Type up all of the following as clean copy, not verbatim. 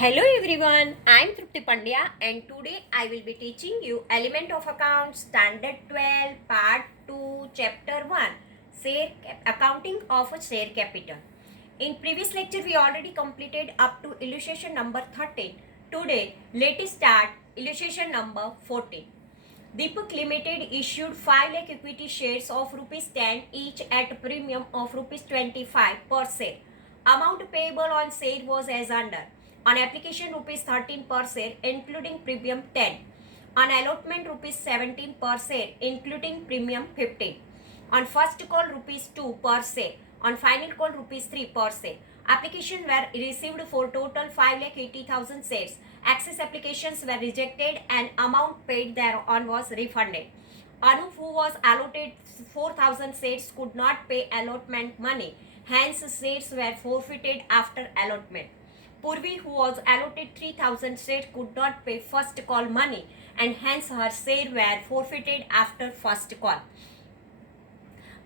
Hello everyone, I am Trupti Pandya and today I will be teaching you Element of Accounts Standard 12 Part 2 Chapter 1 Accounting of a Share Capital. In previous lecture we already completed up to illustration number 13. Today let us start illustration number 14. Deepak Limited issued 5 lakh equity shares of rupees 10 each at premium of rupees 25 per share. Amount payable on sale was as under. On application rupees 13 per share including premium 10. On allotment rupees 17 per share including premium 15. On first call rupees 2 per share. On final call rupees 3 per share. Application were received for total 5,80,000 shares. Excess applications were rejected and amount paid thereon was refunded. Anup, who was allotted 4,000 shares, could not pay allotment money. Hence, shares were forfeited after allotment. Purvi, who was allotted 3,000 shares, could not pay first call money and hence her share were forfeited after first call.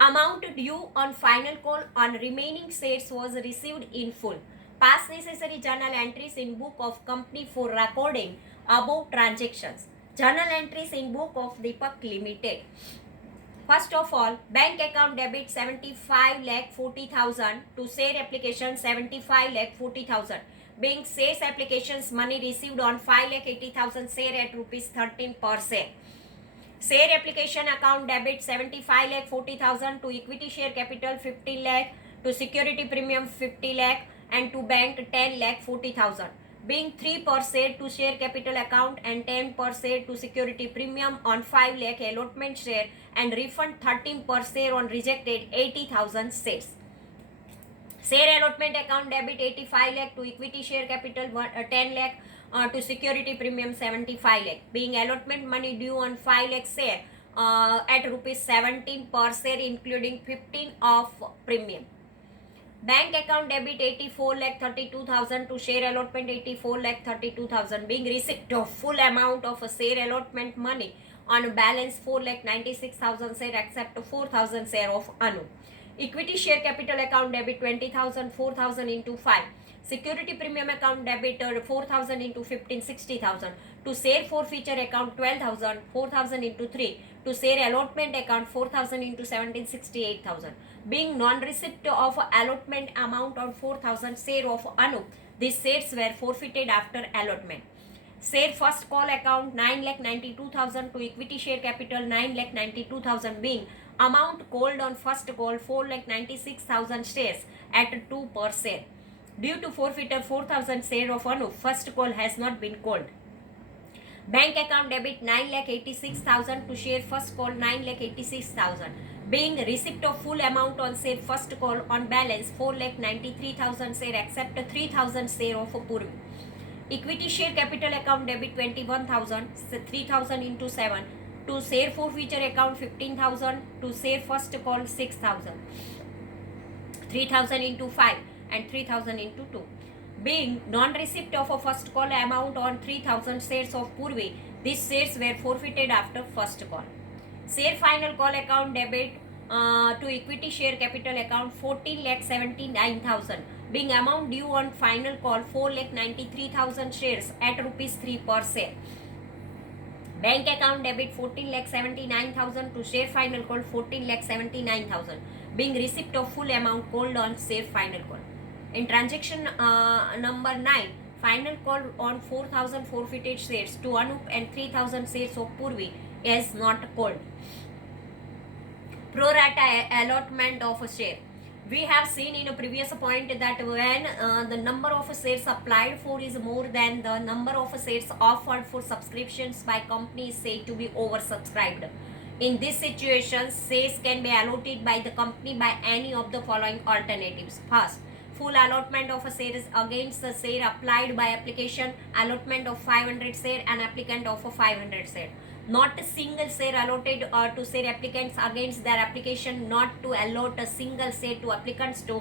Amount due on final call on remaining shares was received in full. Pass necessary journal entries in book of company for recording above transactions. Journal entries in book of Deepak Limited. First of all, bank account debit 75 lakh 40,000 to share application 75 lakh 40,000. Being shares applications money received on 5 lakh 80,000 share at rupees 13 per share. Share application account debit 75 lakh 40,000 to equity share capital 15 lakh to security premium 50 lakh and to bank 10 lakh 40,000. Being 3 per share to share capital account and 10 per share to security premium on 5 lakh allotment share and refund 13 per share on rejected 80,000 shares. Share allotment account debit 85 lakh to equity share capital 10 lakh to security premium 75 lakh. Being allotment money due on 5 lakh share at rupees 17 per share including 15 of premium. Bank account debit 84 lakh 32,000 to share allotment 84 lakh 32,000. Being receipt of full amount of a share allotment money on balance 4 lakh 96,000 share except 4,000 share of Anu. Equity share capital account debit 20,000 4,000 into 5. Security premium account debit 4,000 into 15 60,000. To share forfeiture account 12,000 4,000 into 3. To share allotment account 4,000 into 17 68,000. Being non-receipt of allotment amount on 4,000 share of Anup, these shares were forfeited after allotment. Share first call account 9,92,000 to equity share capital 9,92,000 being amount called on first call 4,96,000 shares at 2 per share. Due to forfeiture 4,000 share of Anup, first call has not been called. Bank account debit 9,86,000 to share first call 9,86,000. Being receipt of full amount on share first call on balance 4,93,000 share except 3,000 share of Purvi. Equity share capital account debit 21,000 3,000 into 7. To share forfeiture account 15,000. To share first call 6,000. 3,000 into 5 and 3,000 into 2. Being non-receipt of a first call amount on 3,000 shares of Purvi, these shares were forfeited after first call. Share final call account debit to equity share capital account 14,79,000. Being amount due on final call 4,93,000 shares at rupees 3 per share. Bank account debit 14,79,000 to share final call 14,79,000. Being receipt of full amount called on share final call. In transaction number 9, final call on 4,000 forfeited shares to Anup and 3,000 shares of Purvi is not called. Pro rata allotment of a share. We have seen in a previous point that when the number of shares applied for is more than the number of shares offered for subscriptions by companies said to be oversubscribed. In this situation, shares can be allotted by the company by any of the following alternatives. First, full allotment of a share is against the share applied by application, allotment of 500 share and applicant of a 500 share. Not a single share allotted to share applicants against their application, not to allot a single share to applicants to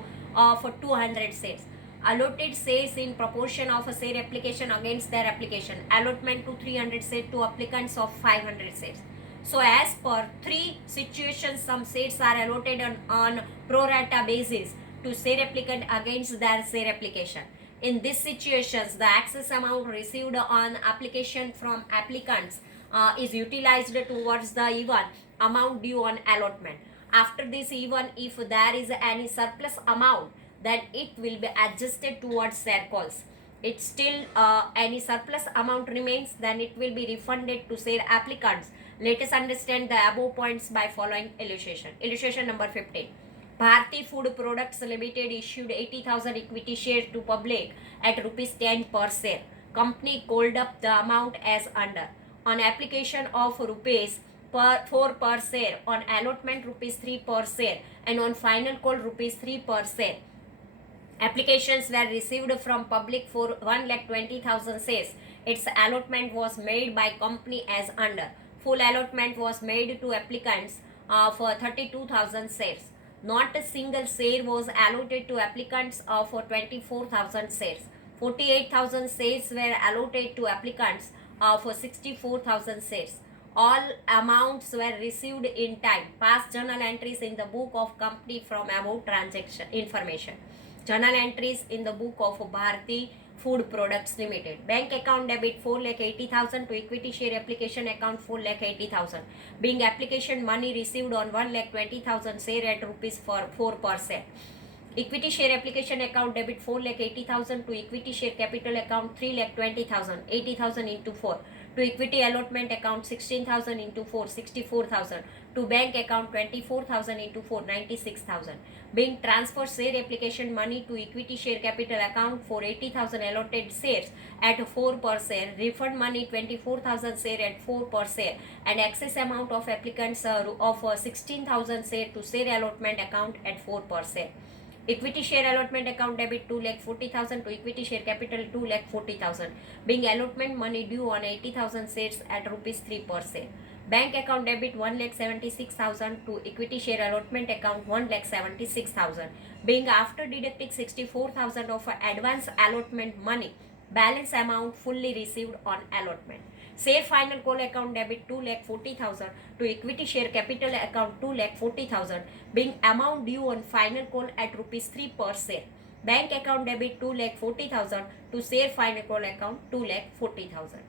for 200 shares. Allotted shares in proportion of a share application against their application. Allotment to 300 shares to applicants of 500 shares. So as per three situations, some shares are allotted on pro rata basis to share applicant against their share application. In these situations, the excess amount received on application from applicants is utilized towards the even amount due on allotment. After this, even if there is any surplus amount, then it will be adjusted towards their calls. It still any surplus amount remains, then it will be refunded to said applicants. Let us understand the above points by following illustration. Illustration number 15. Bharti Food Products Limited issued 80,000 equity shares to public at rupees 10 per share. Company called up the amount as under. On application of rupees 4 per share, on allotment rupees 3 per share, and on final call rupees 3 per share. Applications were received from public for 1,20,000 shares. Its allotment was made by company as under. Full allotment was made to applicants for 32,000 shares. Not a single share was allotted to applicants for 24,000 shares. 48,000 shares were allotted to applicants for 64,000 shares. All amounts were received in time. Past journal entries in the book of company from above transaction information. Journal entries in the book of Bharti Food Products Limited. Bank account debit 4,80,000 to equity share application account 4,80,000. Being application money received on 1,20,000 share at rupees for 4 per share. Equity share application account debit 4,80,000 to equity share capital account 3,20,000. 80,000 into 4. To equity allotment account 16,000 into 4, 64,000. To bank account 24,000 into 4, 96,000. Being transfer share application money to equity share capital account for 80,000 allotted shares at 4 per share, refund money 24,000 share at 4 per share, and excess amount of applicants of 16,000 share to share allotment account at 4 per share. Equity share allotment account debit 2,40,000 to equity share capital 2,40,000. Being allotment money due on 80,000 shares at rupees 3 per share. Bank account debit 1,76,000 to equity share allotment account 1,76,000. Being after deducting 64,000 of advance allotment money, balance amount fully received on allotment. Share final call account debit 2,40,000 to equity share capital account 2,40,000. Being amount due on final call at rupees 3 per share. Bank account debit 2,40,000 to share final call account 2,40,000.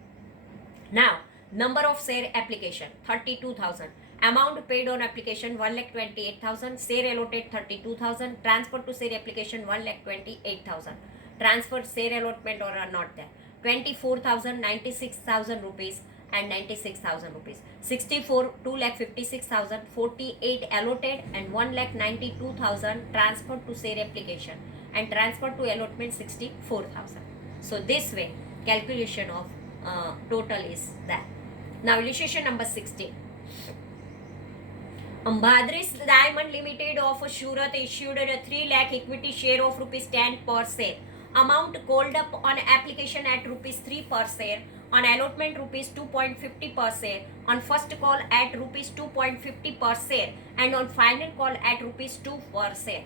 Now, number of share application 32,000. Amount paid on application 1,28,000. Share allotted 32,000. Transfer to share application 1,28,000. Transferred share allotment or are not there. 24,000, 96,000 rupees and 96,000 rupees. 64, 2,56,000, 48 allotted and 1,92,000 transferred to share application and transferred to allotment 64,000. So this way calculation of total is that. Now illustration number 16. Bhadris Diamond Limited of Surat issued a 3 lakh equity share of rupees 10 per share. Amount called up on application at rupees 3 per share, on allotment rupees 2.50 per share, on first call at rupees 2.50 per share, and on final call at rupees 2 per share.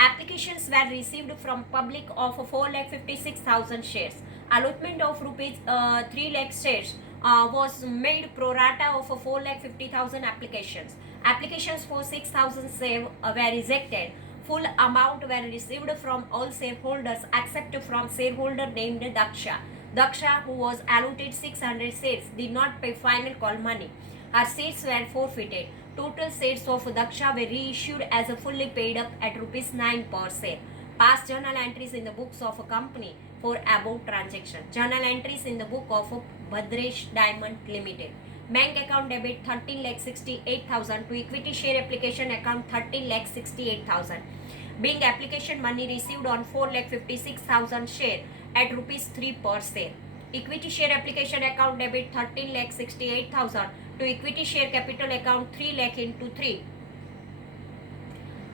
Applications were received from public of 4,56,000 shares. Allotment of rupees 3 lakh shares was made pro rata of 4,50,000 applications. Applications for 6,000 shares were rejected. Full amount were received from all shareholders except from shareholder named Daksha. Daksha, who was allotted 600 shares, did not pay final call money. Her shares were forfeited. Total shares of Daksha were reissued as a fully paid up at rupees 9 per share. Past journal entries in the books of a company for above transaction. Journal entries in the book of Bhadresh Diamond Limited. Bank account debit 13,68,000 to equity share application account 13,68,000. Being application money received on 4,56,000 share at rupees 3 per share. Equity share application account debit 13,68,000 to equity share capital account 3 lakh into 3.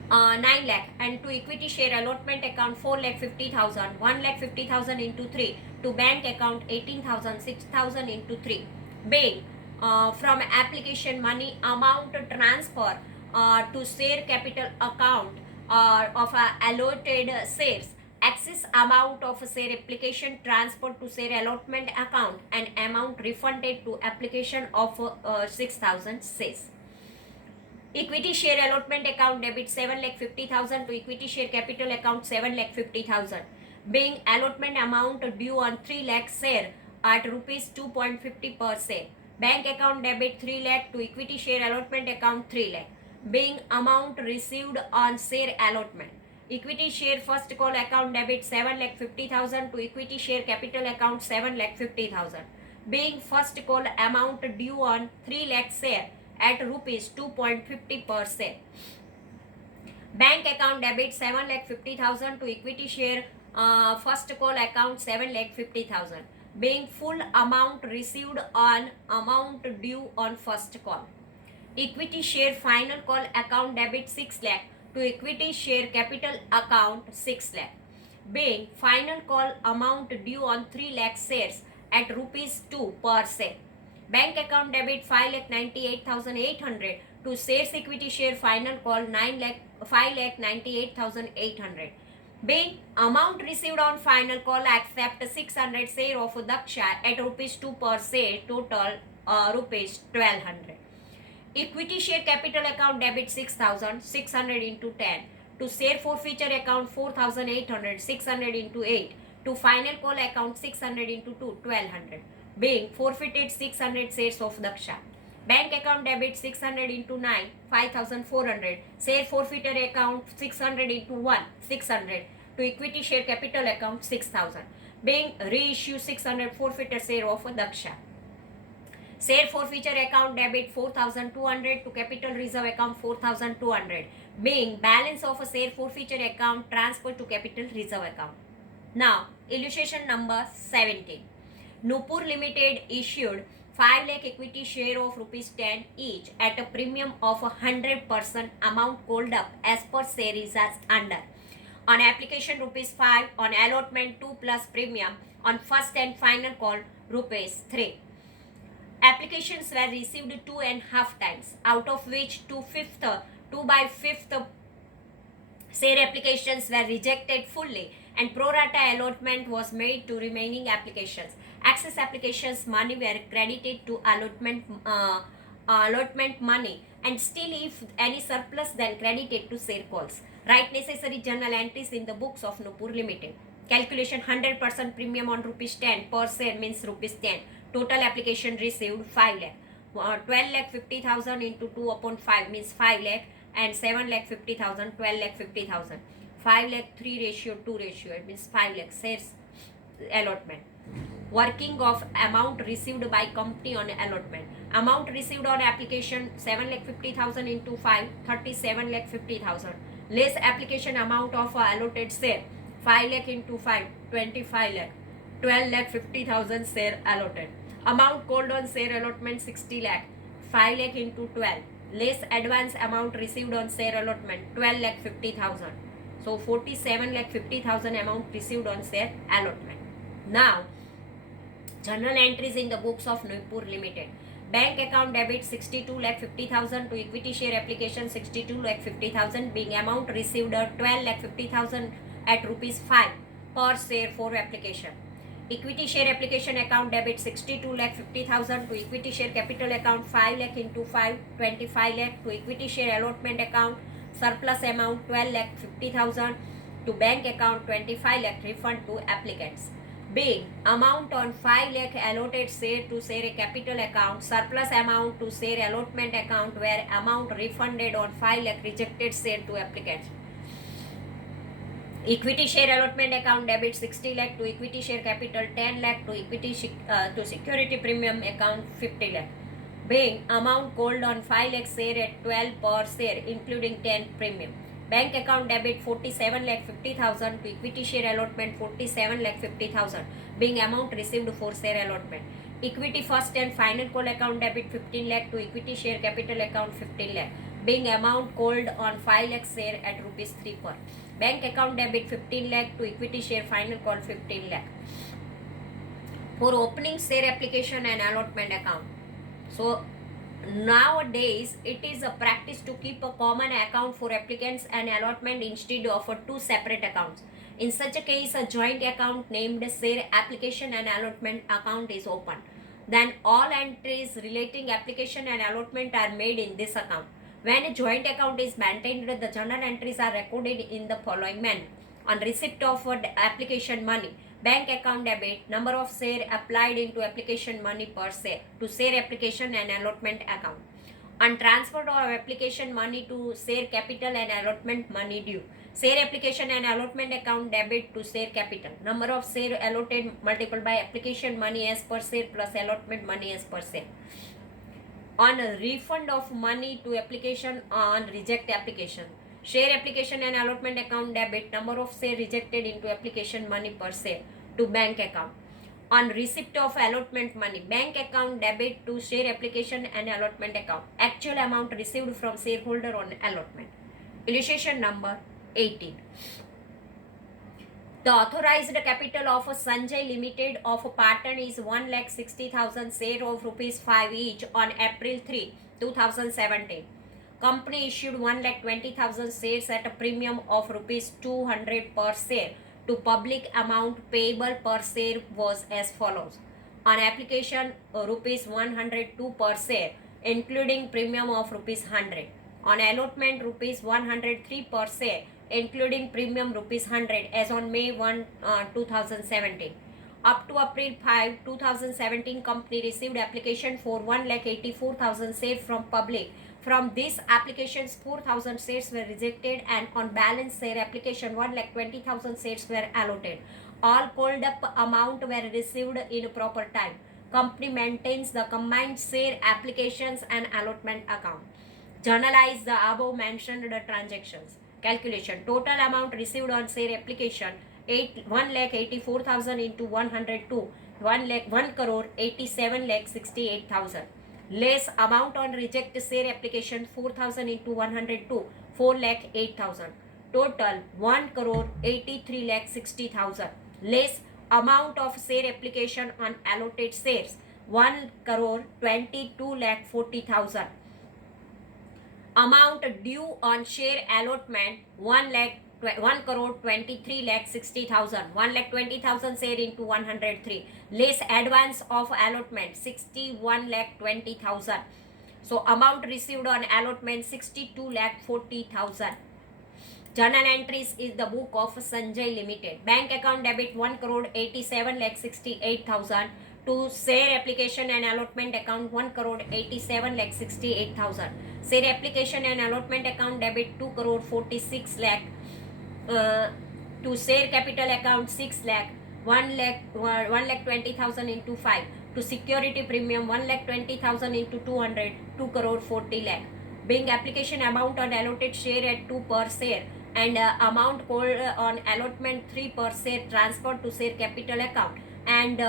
9 lakh and to equity share allotment account 4,50,000, 1,50,000 into 3 to bank account 18,000, 6,000 into 3. Being from application money amount transfer to share capital account of allotted shares, excess amount of share application transferred to share allotment account and amount refunded to application of 6,000 shares. Equity share allotment account debit 7,50,000 to equity share capital account 7,50,000. being allotment amount due on 3 lakh share at rupees 2.50 per share. Bank account debit 3 lakh to equity share allotment account 3 lakh, being amount received on share allotment. Equity share first call account debit 7 lakh 50,000 to equity share capital account 7 lakh 50,000, being first call amount due on 3 lakh share at rupees 2.50 per share. Bank account debit 7 lakh 50,000 to equity share first call account 7 lakh 50,000, being full amount received on amount due on first call. Equity share final call account debit 6 lakh to equity share capital account 6 lakh, being final call amount due on 3 lakh shares at rupees 2 per share. Bank account debit 5 lakh 98,800 to shares equity share final call 5 lakh 98,800, being amount received on final call accept 600 share of Daksha at rupees 2 per share, total rupees 1200. Equity share capital account debit 6,600 into 10 to share forfeiture account 4,800 600 into 8 to final call account 600 into 2 1200, being forfeited 600 shares of Daksha. Bank account debit 600 into 9 5,400, share forfeiture account 600 into 1 600 to equity share capital account 6,000, being reissue 600 forfeited share of Daksha. Share forfeiture account debit 4,200 to capital reserve account 4,200, being balance of a share forfeiture account transferred to capital reserve account. Now, illustration number 17. Nupur Limited issued 5 lakh equity share of rupees 10 each at a premium of 100% amount called up as per series as under. On application rupees 5, on allotment 2 plus premium, on first and final call rupees 3. Applications were received 2.5 times, out of which 2 by 5th share applications were rejected fully and pro rata allotment was made to remaining applications. Excess applications money were credited to allotment money, and still if any surplus then credited to share calls. Write necessary journal entries in the books of Nupur Limited. Calculation 100% premium on rupees 10 per share means rupees 10. Total application received 5 lakh. 12 lakh 50,000 into 2 upon 5 means 5 lakh, and 7 lakh 50,000, 12 lakh 50,000. 5 lakh 3 ratio 2 ratio, it means 5 lakh shares allotment. Working of amount received by company on allotment. Amount received on application 7 lakh 50,000 into 5, 37 lakh 50,000. Less application amount of allotted share 5 lakh into 5, 25 lakh. 12 lakh 50,000 share allotted. Amount called on share allotment 60 lakh. 5 lakh into 12. Less advance amount received on share allotment 12 lakh 50,000. So 47 lakh 50,000 amount received on share allotment. Now, journal entries in the books of Nupur Limited. Bank account debit 62 lakh 50,000 to equity share application 62 lakh 50,000, being amount received 12 lakh 50,000 at rupees 5 per share for application. Equity share application account debit 62 lakh 50,000 to equity share capital account 5 lakh into 5, 25 lakh to equity share allotment account surplus amount 12 lakh 50,000 to bank account 25 lakh refund to applicants, being amount on 5 lakh allotted share to share capital account, surplus amount to share allotment account where amount refunded on 5 lakh rejected share to applicants. Equity share allotment account debit 60 lakh to equity share capital 10 lakh to equity to security premium account 50 lakh, being amount called on 5 lakh share at 12 per share including 10 premium. Bank account debit 47 lakh 50,000 to equity share allotment 47 lakh 50,000, being amount received for share allotment. Equity first and final call account debit 15 lakh to equity share capital account 15 lakh, being amount called on 5 lakh share at rupees 3 per. Bank account debit 15 lakh to equity share final call 15 lakh. For opening share application and allotment account. So nowadays it is a practice to keep a common account for applicants and allotment instead of two separate accounts. In such a case, a joint account named share application and allotment account is opened. Then all entries relating application and allotment are made in this account. When a joint account is maintained, the journal entries are recorded in the following manner. On receipt of application money, bank account debit, number of share applied into application money per share to share application and allotment account. On transfer of application money to share capital and allotment money due, share application and allotment account debit to share capital, number of share allotted multiplied by application money as per share plus allotment money as per share. On a refund of money to application on reject application, share application and allotment account debit, number of share rejected into application money per share to bank account. On receipt of allotment money, bank account debit to share application and allotment account, actual amount received from shareholder on allotment. Illustration number 18. The authorized capital of Sanjay Limited of Patan is 1,60,000 share of rupees 5 each on April 3, 2017. Company issued 1,20,000 shares at a premium of rupees 200 per share to public. Amount payable per share was as follows. On application, rupees 102 per share, including premium of rupees 100. On allotment, rupees 103 per share, including premium rupees 100 as on May 1, 2017. Up to April 5, 2017, company received application for 1,84,000 shares from public. From these applications, 4,000 shares were rejected and on balance share application 1,20,000 shares were allotted. All called up amount were received in proper time. Company maintains the combined share applications and allotment account. Journalize the above mentioned transactions. Calculation. Total amount received on share application 1,84,000 into 102, 1 crore 87,68,000. Less amount on reject share application 4,000 into 102, 4,08,000. Total 1 crore 83,60,000. Less amount of share application on allotted shares 1 crore 22,40,000. Amount due on share allotment 1 crore 23,60,000. 1,20,000 share into 103. Less advance of allotment 61,20,000. So amount received on allotment 62,40,000. Journal entries is the book of Sanjay Limited. Bank account debit 1 crore 87,68,000 to share application and allotment account 1 crore 87,68,000. Share application and allotment account debit 2 crore 46 lakh. To share capital account 6 lakh. 1,20,000 into 5. To security premium 1,20,000 into 200, 2 crore 40 lakh. Being application amount on allotted share at 2 per share and amount called on allotment 3 per share transferred to share capital account, and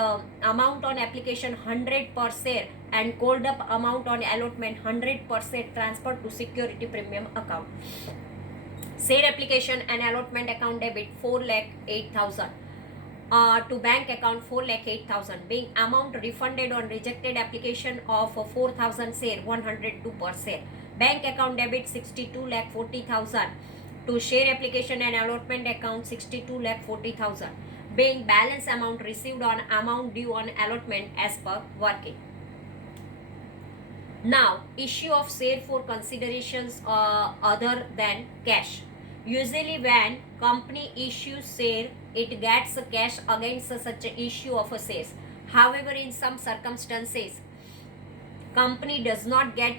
amount on application 100 per share and called up amount on allotment 100 per share transferred to security premium account. Share application and allotment account debit 4,08,000 to bank account 4,08,000. Being amount refunded on rejected application of 4,000 share 102 per share. Bank account debit 62,40,000 to share application and allotment account 62,40,000. Being balance amount received on amount due on allotment as per working. Now, issue of share for considerations other than cash. Usually when company issues share, it gets cash against such a issue of a shares. However, in some circumstances, company does not get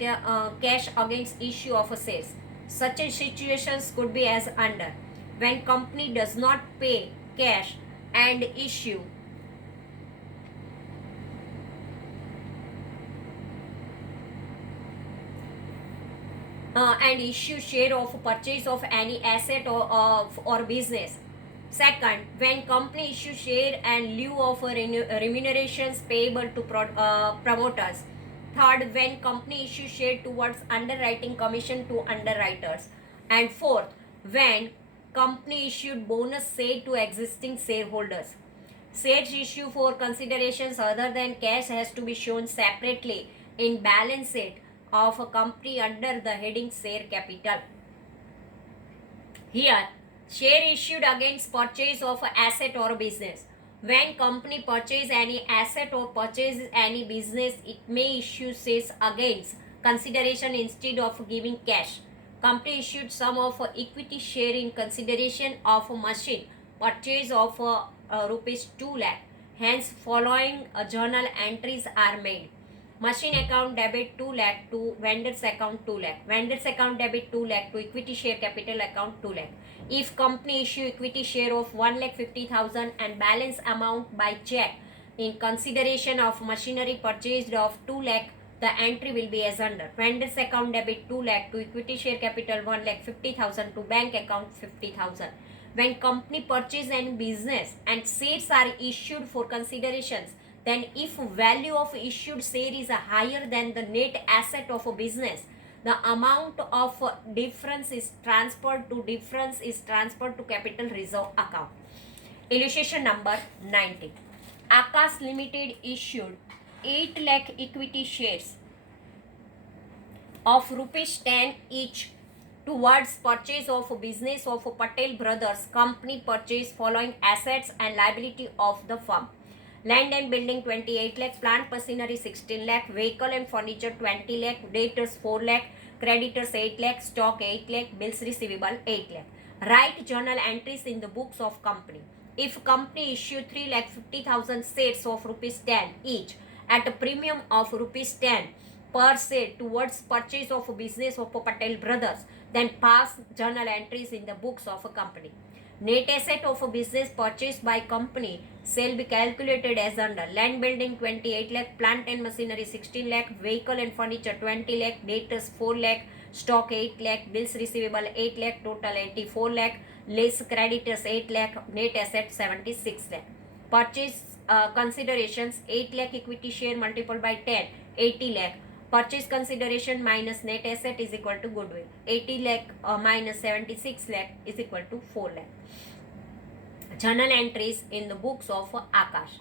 cash against issue of a shares. Such a situations could be as under. When company does not pay cash and issue share of purchase of any asset or business. Second, when company issue share and lieu of remunerations payable to promoters. Third, when company issue share towards underwriting commission to underwriters. And fourth, when company issued bonus share to existing shareholders. Shares issue for considerations other than cash has to be shown separately in balance sheet of a company under the heading share capital. Here, share issued against purchase of asset or business. When company purchase any asset or purchases any business, it may issue shares against consideration instead of giving cash. Company issued sum of equity share in consideration of a machine purchase of rupees 2 lakh. Hence, following journal entries are made. Machine account debit 2 lakh to vendor's account 2 lakh. Vendor's account debit 2 lakh to equity share capital account 2 lakh. If company issue equity share of 1 lakh 50,000 and balance amount by check in consideration of machinery purchased of 2 lakh, the entry will be as under: vendor's account debit 2 lakh to equity share capital 1 lakh 50,000 to bank account 50,000. When company purchase any business and shares are issued for considerations, then if value of issued share is higher than the net asset of a business, the amount of difference is transferred to capital reserve account. Illustration number 19. Akash Limited issued 8 lakh equity shares of rupees 10 each towards purchase of business of Patel Brothers Company purchase following assets and liability of the firm: land and building 28 lakh, plant machinery 16 lakh, vehicle and furniture 20 lakh, debtors 4 lakh, creditors 8 lakh, stock 8 lakh, bills receivable 8 lakh. Write journal entries in the books of company. If company issue 3 lakh 50,000 shares of rupees 10 each at a premium of rupees 10 per share towards purchase of business of Patel Brothers, then pass journal entries in the books of a company. Net asset of a business purchased by company shall be calculated as under: land building 28 lakh, plant and machinery 16 lakh, vehicle and furniture 20 lakh, debtors 4 lakh, stock 8 lakh, bills receivable 8 lakh, total 84 lakh, less creditors 8 lakh, net asset 76 lakh. Purchase considerations: 8 lakh equity share multiplied by 10, 80 lakh. Purchase consideration minus net asset is equal to goodwill. 80 lakh minus 76 lakh is equal to 4 lakh. Journal entries in the books of Akash.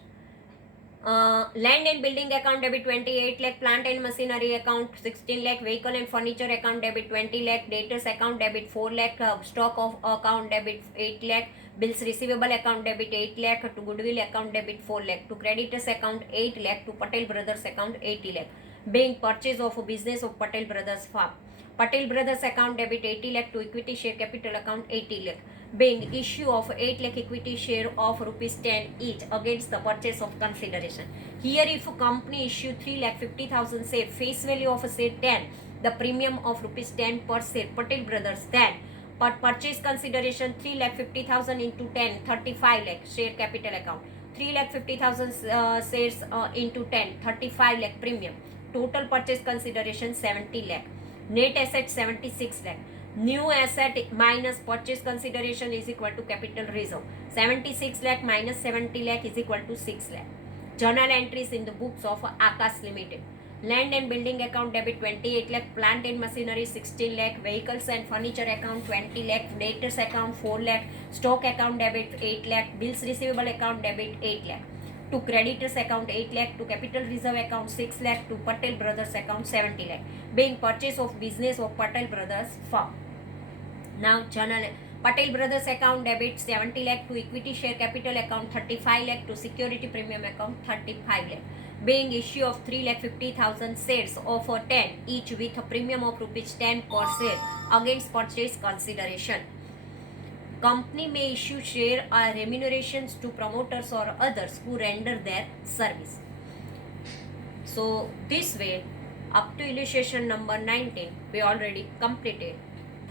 Land and building account debit 28 lakh, plant and machinery account 16 lakh, vehicle and furniture account debit 20 lakh, debtors account debit 4 lakh, stock of account debit 8 lakh, bills receivable account debit 8 lakh, to goodwill account debit 4 lakh, to creditors account 8 lakh, to Patel Brothers account 80 lakh. Being purchase of a business of Patel Brothers firm. Patel Brothers account debit 80 lakh to equity share capital account 80 lakh. Being issue of 8 lakh equity share of rupees 10 each against the purchase of consideration. Here if a company issue 3 lakh 50,000 share, face value of a share 10, the premium of rupees 10 per share, Patel Brothers, then purchase consideration 3 lakh 50,000 into 10, 35 lakh, share capital account. 3 lakh 50,000 shares into 10, 35 lakh premium. Total purchase consideration 70 lakh. Net asset 76 lakh. New asset minus purchase consideration is equal to capital reserve. 76 lakh minus 70 lakh is equal to 6 lakh. Journal entries in the books of Akash Limited. Land and building account debit 28 lakh, plant and machinery 16 lakh, vehicles and furniture account 20 lakh, debtors account 4 lakh, stock account debit 8 lakh, bills receivable account debit 8 lakh. To creditors account 8 lakh, to capital reserve account 6 lakh, to Patel Brothers account 70 lakh. Being purchase of business of Patel Brothers firm. Now journal Patel Brothers account debit 70 lakh to equity share capital account 35 lakh, to security premium account 35 lakh. Being issue of 3 lakh 50,000 shares of 10 each with a premium of rupees 10 per share against purchase consideration. Company may issue share or remunerations to promoters or others who render their service. So this way, up to illustration number 19, we already completed.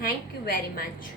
Thank you very much.